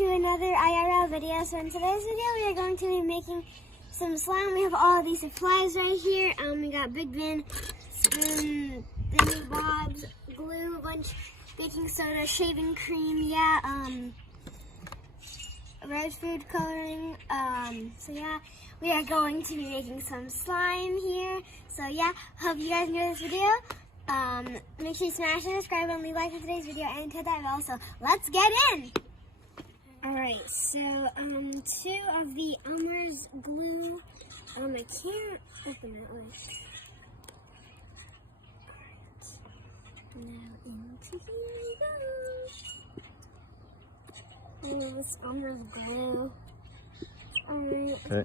to another IRL video. So in today's video, we are going to be making some slime. We have all these supplies right here. We got Big Bin, spoon, thingy bobs, glue, a bunch, baking soda, shaving cream, red food coloring. So yeah, we are going to be making some slime here. So yeah, hope you guys enjoy this video. Make sure you smash and subscribe and leave a like for today's video and hit that bell. So let's get in. Alright, so 2 of the Elmer's glue. I can't open it. Alright. Now into here we go. This Elmer's glue. Alright. Okay.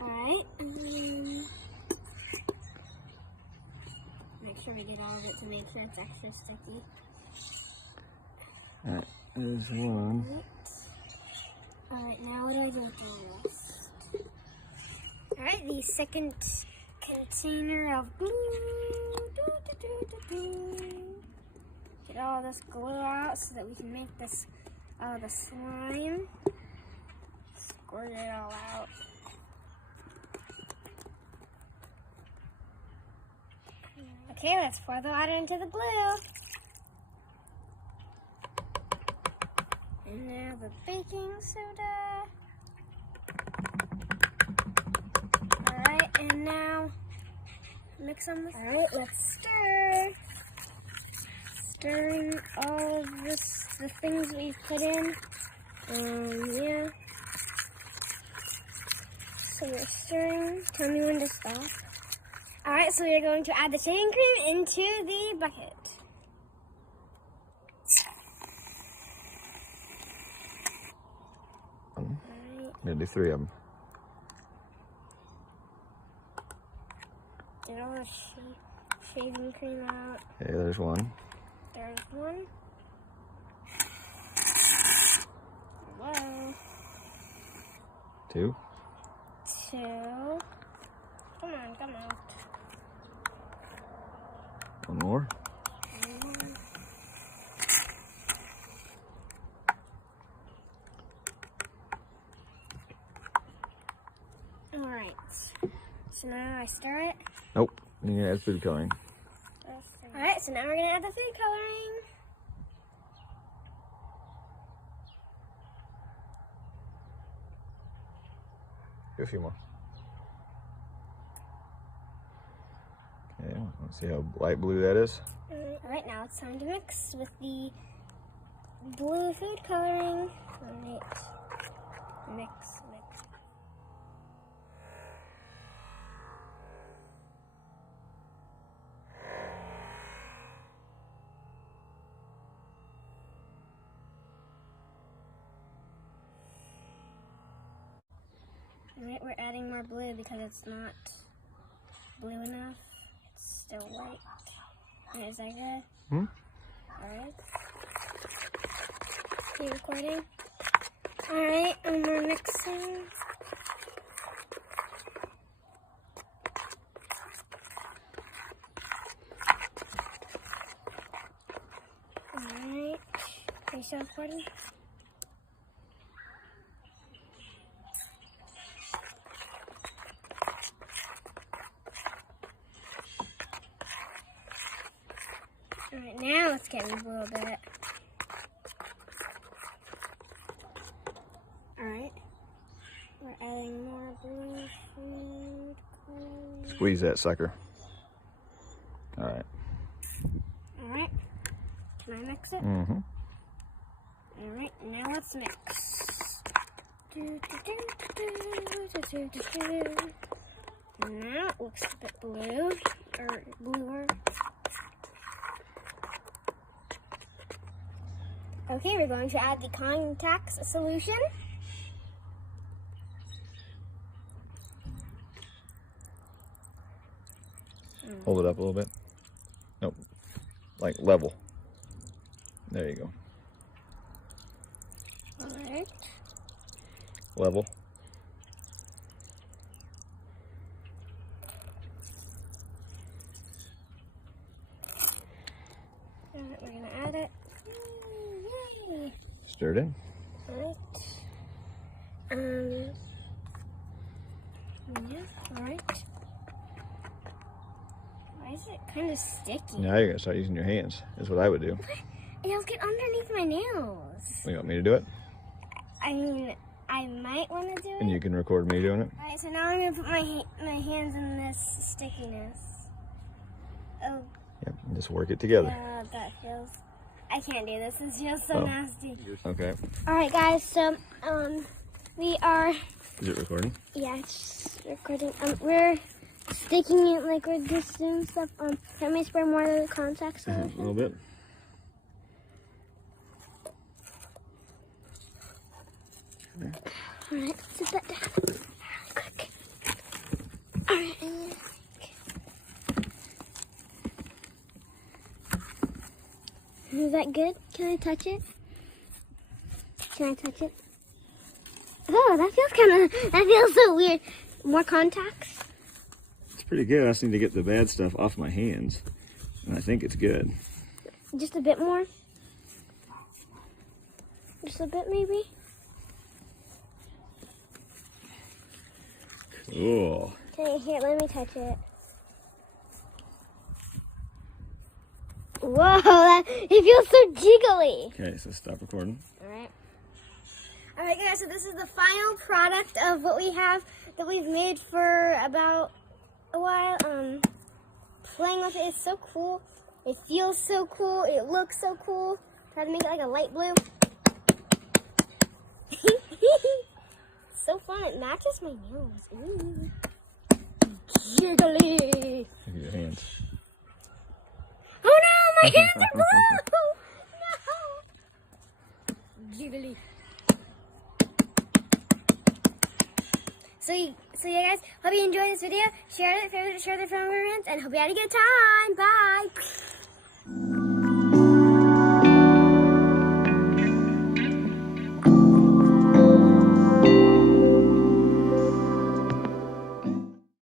Alright. Make sure we get all of it to make sure it's extra sticky. Alright, there's one. Alright, now what do I do with the rest? Alright, the second container of glue. Get all this glue out so that we can make this the slime. Squirt it all out. Okay, let's pour the water into the glue. And now the baking soda. Alright, and now mix them. Alright, let's stir. Stirring all of the things we've put in. Yeah. So we're stirring. Tell me when to stop. Alright, so we're going to add the shaving cream into the bucket. I'm gonna do 3 of them. Get all the shaving cream out. Okay, there's one. There's one. Whoa. 2. 2. Come on, come out. 1 more. Alright. So now I stir it. Nope. You're gonna add food coloring. Alright, so now we're gonna add the food coloring. Do a few more. Okay, let's see how light blue that is. Alright, now it's time to mix with the blue food coloring. Alright. Mix. Alright, we're adding more blue because it's not blue enough. It's still white. Is that good? Alright. Keep recording. Alright, and we're mixing. Alright. Are you still recording? Alright, now let's get in a little bit. Alright. We're adding more blue food coloring. Squeeze that sucker. Alright. Alright. Can I mix it? Mm-hmm. Alright, now let's mix. Now it looks a bit blue, or bluer. Okay, we're going to add the contacts solution. Hold it up a little bit. Nope. Like level. There you go. Alright. Level. Alright, we're gonna add it. Yay! Stir it in. kind of sticky. Now you're gonna start using your hands. That's what I would do. It'll get underneath my nails. You want me to do it? I mean, I might want to do it. And you can record me doing it? Alright, so now I'm going to put my hands in this stickiness. Oh. Yep, just work it together. Yeah, that feels... I can't do this. It feels so nasty. Okay. Alright, guys, so, we are... Is it recording? Yeah, it's recording. We're sticking it like we're just doing stuff. Let me spray more of the contacts. A little bit. Alright, sit that down really quick. Alright. Is that good? Can I touch it? Can I touch it? Oh, that feels so weird. More contacts? It's pretty good. I just need to get the bad stuff off my hands. And I think it's good. Just a bit more? Just a bit, maybe? Cool. Okay, here, let me touch it. Whoa, it feels so jiggly. Okay, so stop recording. Alright. Alright guys, so this is the final product of what we have that we've made for about a while. Playing with it is so cool. It feels so cool. It looks so cool. Try to make it like a light blue. So fun. It matches my nose. Ooh. Jiggly. Look at your hands. Oh no, my hands are blue! No! Jiggly. So yeah guys, hope you enjoyed this video. Share it, favorite, share it with your friends, and hope you had a good time. Bye!